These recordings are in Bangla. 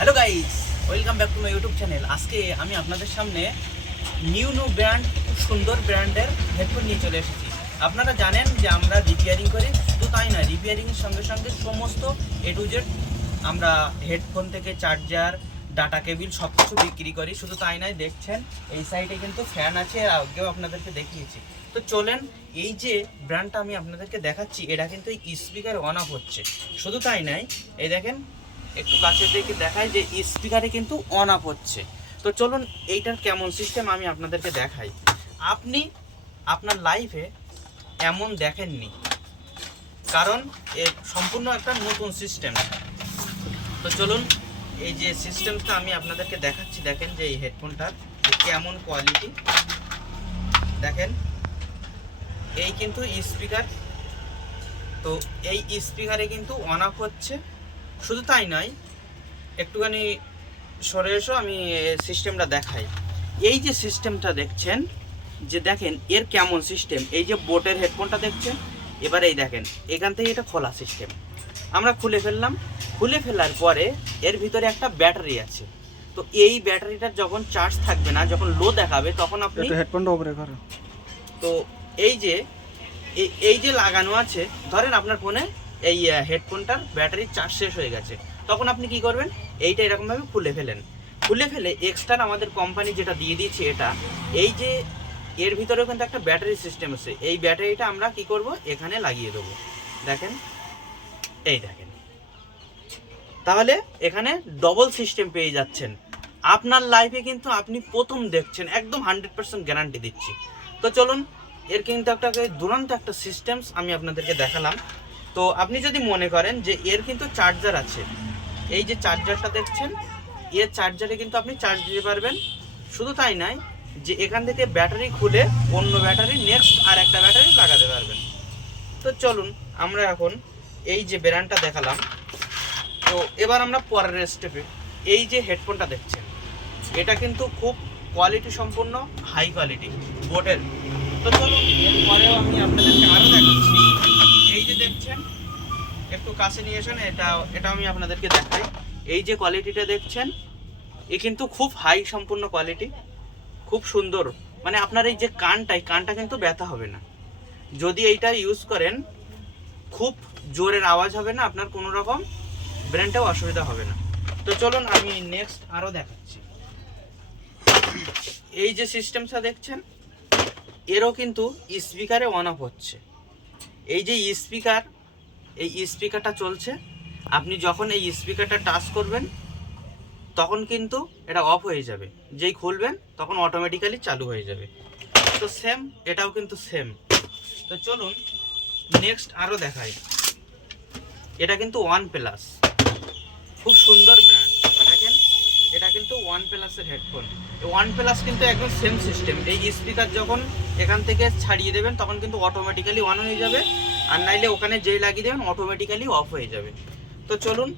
Hello guys, welcome back to my YouTube channel. আজকে আমি আপনাদের সামনে নিউ ব্র্যান্ড, খুব সুন্দর ব্র্যান্ডের হেডফোন নিয়ে চলে এসেছি। আপনারা জানেন যে আমরা রিপেয়ারিং করি, শুধু তাই না, রিপেয়ারিংয়ের সঙ্গে সঙ্গে সমস্ত এ টু জেড আমরা হেডফোন থেকে চার্জার, ডাটা কেবিল সব কিছু বিক্রি করি। শুধু তাই নয়, দেখছেন এই সাইডে কিন্তু ফ্যান আছে, আগেও আপনাদেরকে দেখিয়েছি। তো চলেন, এই যে ব্র্যান্ডটা আমি আপনাদেরকে দেখাচ্ছি, এটা কিন্তু স্পিকার অন অফ হচ্ছে। শুধু তাই নয়, এই দেখেন একটু কাছে থেকে দেখায় যে স্পিকারে কিন্তু অন অফ হচ্ছে। তো চলুন এইটার কেমন সিস্টেম আমি আপনাদেরকে দেখাই। আপনি আপনার লাইফে এমন দেখেননি, কারণ এ সম্পূর্ণ একটা নতুন সিস্টেম। তো চলুন এই যে সিস্টেমটা আমি আপনাদেরকে দেখাচ্ছি। দেখেন যে এই হেডফোনটার কেমন কোয়ালিটি, দেখেন এই কিন্তু স্পিকার। তো এই স্পিকারে কিন্তু অন অফ হচ্ছে। শুধু তাই নয়, একটুখানি সরে এসো, আমি সিস্টেমটা দেখাই। এই যে সিস্টেমটা দেখছেন, যে দেখেন এর কেমন সিস্টেম। এই যে বোটের হেডফোনটা দেখছেন, এবার এই দেখেন এখান থেকে এটা খোলা সিস্টেম। আমরা খুলে ফেললাম, খুলে ফেলার পরে এর ভিতরে একটা ব্যাটারি আছে। তো এই ব্যাটারিটার যখন চার্জ থাকবে না, যখন লো দেখাবে, তখন আপনি হেডফোনটা উপরে করো। তো এই যে লাগানো আছে, ধরেন আপনার ফোনে এই হেডফোনটার ব্যাটারির চার্জ শেষ হয়ে গেছে, তখন আপনি কি করবেন, এইটা এরকমভাবে খুলে ফেলেন। খুলে ফেলে এক্সট্রা আমাদের কোম্পানি যেটা দিয়ে দিয়েছে, এটা এই যে এর ভিতরেও কিন্তু একটা ব্যাটারি সিস্টেম আছে। এই ব্যাটারিটা আমরা কি করব, এখানে লাগিয়ে দেবো। দেখেন, এই দেখেন, তাহলে এখানে ডবল সিস্টেম পেয়ে যাচ্ছেন। আপনার লাইফে কিন্তু আপনি প্রথম দেখছেন, একদম 100% গ্যারান্টি দিচ্ছি। তো চলুন, এর কিন্তু একটা দুরন্ত একটা সিস্টেমস আমি আপনাদেরকে দেখালাম। তো আপনি যদি মনে করেন যে এর কিন্তু চার্জার আছে, এই যে চার্জারটা দেখছেন, এর চার্জারে কিন্তু আপনি চার্জ দিতে পারবেন। শুধু তাই নয়, যে এখান থেকে ব্যাটারি খুলে অন্য ব্যাটারি নেক্সট আর একটা ব্যাটারি লাগাতে পারবেন। তো চলুন আমরা এখন এই যে ব্র্যান্ডটা দেখালাম, তো এবার আমরা পরের স্টেপে। এই যে হেডফোনটা দেখছেন, এটা কিন্তু খুব কোয়ালিটি সম্পন্ন, হাই কোয়ালিটি বোটের। তো চলুন এরপরেও আমি আপনাদেরকে আরও দেখাচ্ছি। এই যে দেখছেন, একটু কাছে নিয়ে আসেন, এটা আমি আপনাদেরকে দেখাই। এই যে কোয়ালিটিটা দেখছেন, এ কিন্তু খুব হাই সম্পূর্ণ কোয়ালিটি, খুব সুন্দর। মানে আপনার এই যে কানটা কিন্তু ব্যথা হবে না যদি এইটা ইউজ করেন। খুব জোরের আওয়াজ হবে না, আপনার কোনো রকম ব্রেনটাও অসুবিধা হবে না। তো চলুন আমি নেক্সট আরও দেখাচ্ছি। এই যে সিস্টেমটা দেখছেন, এরও কিন্তু স্পিকারে অন অফ হচ্ছে। এই যে এই স্পিকারটা চলছে, আপনি যখন এই স্পিকারটা টাচ করবেন, তখন কিন্তু এটা অফ হয়ে যাবে। যেই খুলবেন তখন অটোমেটিক্যালি চালু হয়ে যাবে। তো সেম, এটাও কিন্তু সেম। তো চলুন নেক্সট আরও দেখাই। এটা কিন্তু OnePlus, খুব সুন্দর ব্র্যান্ড। দেখেন এটা কিন্তু OnePlus-এর হেডফোন। OnePlus কিন্তু একদম সেম সিস্টেম। এই স্পিকার যখন এখান থেকে ছাড়িয়ে দেবেন, তখন কিন্তু অটোমেটিক্যালি অন হয়ে যাবে, আর নাইলে ওখানে যেই লাগিয়ে দেবেন অটোমেটিক্যালি অফ হয়ে যাবে। তো চলুন,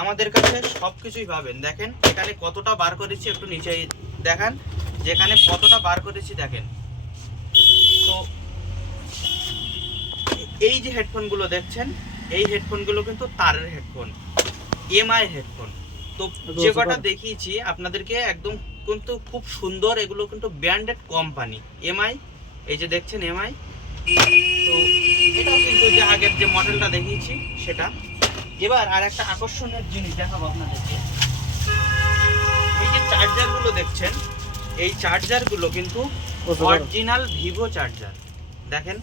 আমাদের কাছে সব কিছুই পাবেন। দেখেন এখানে কতটা বার করেছি, একটু নিচে দেখান যেখানে কতটা বার করেছি, দেখেন। তো এই যে হেডফোনগুলো দেখছেন, এই হেডফোনগুলো কিন্তু তারের হেডফোন, এমআই হেডফোন। তো যে কটা দেখিয়েছি আপনাদেরকে, একদম কিন্তু খুব সুন্দর। এগুলো কিন্তু ব্র্যান্ডেড কোম্পানি এমআই। এই যে দেখছেন এমআই। তো এটাও কিন্তু যে আগের যে মডেলটা দেখিয়েছি সেটা। এবার আর একটা আকর্ষণীয় জিনিস দেখাবো আপনাদেরকে। এই যে চার্জারগুলো দেখছেন, এই চার্জারগুলো কিন্তু অরিজিনাল ভিভো চার্জার। দেখেন,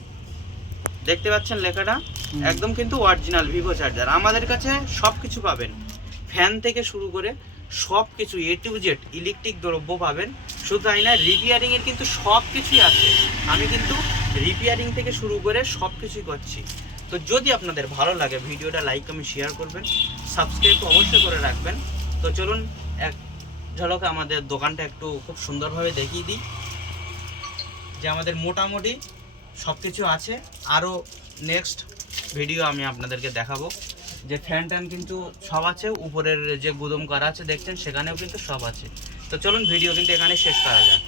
দেখতে পাচ্ছেন লেখাটা, একদম কিন্তু অরিজিনাল ভিভো চার্জার। আমাদের কাছে সব কিছু পাবেন, ফ্যান থেকে শুরু করে সব কিছু এ টু জেড ইলেকট্রিক দ্রব্য পাবেন। শুধু তাই না, রিপেয়ারিংয়ের কিন্তু সব কিছুই আছে। আমি কিন্তু রিপেয়ারিং থেকে শুরু করে সব কিছুই করছি। তো যদি আপনাদের ভালো লাগে, ভিডিওটা লাইক কমেন্ট শেয়ার করবেন, সাবস্ক্রাইব অবশ্যই করে রাখবেন। তো চলুন এক ঝলকে আমাদের দোকানটা একটু খুব সুন্দরভাবে দেখিয়ে দিই, যে আমাদের মোটামুটি সব কিছু আছে। আরও নেক্সট ভিডিও আমি আপনাদেরকে দেখাবো, যে ফ্যান ট্যান কিন্তু সব আছে, উপরের যে গুদম করা আছে দেখছেন, সেখানেও কিন্তু সব আছে। তো চলুন ভিডিও কিন্তু এখানে শেষ করা যাক।